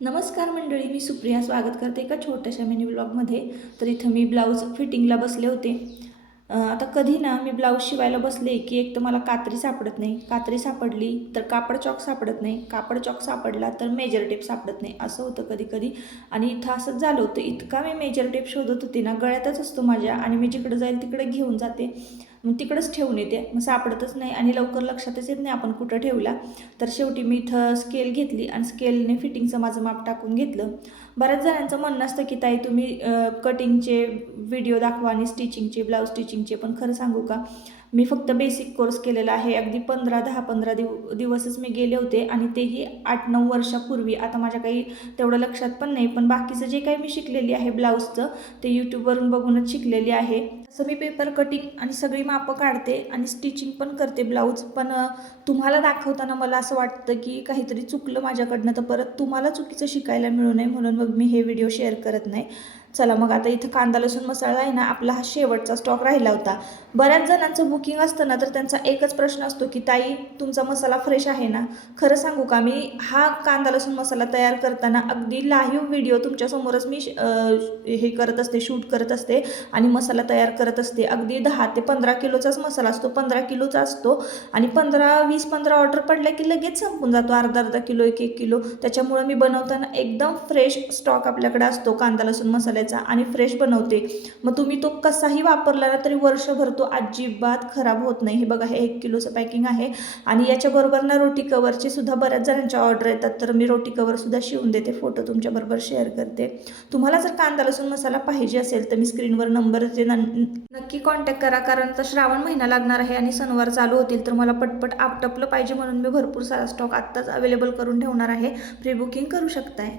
नमस्कार मंडळी, मी सुप्रिया स्वागत करते एका छोट्याशा मिनी ब्लॉगमध्ये. तर इथं मी ब्लाऊज फिटिंगला बसले होते. आता कधी ना मी ब्लाऊज शिवायला बसले की एक तर मला कात्री सापडत नाही, कात्री सापडली तर कापड चॉक सापडत नाही, कापड चॉक सापडला तर मेजर टेप सापडत नाही, असं होतं कधी कधी. आणि इथं असंच झालं होतं. इतका मी मेजर टेप शोधत होते ना, गळ्यातच असतो माझ्या आणि मी जिकडं जाईल तिकडे घेऊन जाते, मग तिकडंच ठेवून येते, मग सापडतच नाही आणि लवकर लक्षातच येत नाही आपण कुठं ठेवला. तर शेवटी मी इथं स्केल घेतली आणि स्केलने फिटिंगचं माझं माप टाकून घेतलं. बऱ्याच जणांचं म्हणणं असतं की ताई तुम्ही कटिंगचे व्हिडिओ दाखवा आणि स्टिचिंगचे, ब्लाऊज स्टिचिंगचे, पण खरं सांगू का, मी फक्त बेसिक कोर्स केलेला आहे. अगदी 10-15 दिवसच मी गेले होते आणि तेही 8-9 वर्षापूर्वी. आता माझ्या काही तेवढं लक्षात पण नाही, पण बाकीचं जे काही मी शिकलेली आहे ब्लाऊजचं ते यूट्यूबवरून बघूनच शिकलेली आहे. तसं मी पेपर कटिंग आणि सगळी मापं काढते आणि स्टिचिंग पण करते ब्लाऊज. पण तुम्हाला दाखवताना मला असं वाटतं की काहीतरी चुकलं माझ्याकडनं, तर परत तुम्हाला चुकीचं शिकायला मिळू नये म्हणून मग मी हे व्हिडिओ शेअर करत नाही. चला मग आता इथं कांदा लसूण मसाला आहे ना, आपला हा शेवटचा स्टॉक राहिला होता. बऱ्याच जणांचं बुकिंग असतं ना, तर त्यांचा एकच प्रश्न असतो की ताई तुमचा मसाला फ्रेश आहे ना. खरं सांगू का, मी हा कांदा लसूण मसाला तयार करताना अगदी लाईव्ह व्हिडिओ तुमच्यासमोरच मी हे करत असते, शूट करत असते आणि मसाला तयार करत असते. अगदी 10 ते 15 किलोचाच मसाला असतो, 15 किलोचा असतो आणि 15 ऑर्डर पडल्या की लगेच संपून जातो, अर्धा किलो, 1 किलो. त्याच्यामुळं मी बनवताना एकदम फ्रेश स्टॉक आपल्याकडे असतो कांदा लसूण मसाल्याचा आणि फ्रेश बनवते. मग तुम्ही तो कसाही वापरला ना तरी वर्षभर तो अजिबात खराब होत नाही. हे बघा, हे 1 किलोचं पॅकिंग आहे आणि याच्याबरोबर ना रोटी कवरची सुद्धा बऱ्याच जणांच्या ऑर्डर येतात, तर मी रोटी कवर सुद्धा शिवून देते, फोटो तुमच्याबरोबर शेअर करते. तुम्हाला जर कांदा लसूण मसाला पाहिजे असेल तर मी स्क्रीनवर नंबर देते, नक्की कॉन्टॅक्ट करा. कारण तर श्रावण महिना लागणार आहे आणि सणवार चालू होतील, तर मला पटपट आपटपलं पाहिजे म्हणून मी भरपूर सारा स्टॉक आत्ताच अवेलेबल करून ठेवणार आहे. प्री बुकिंग करू शकताय.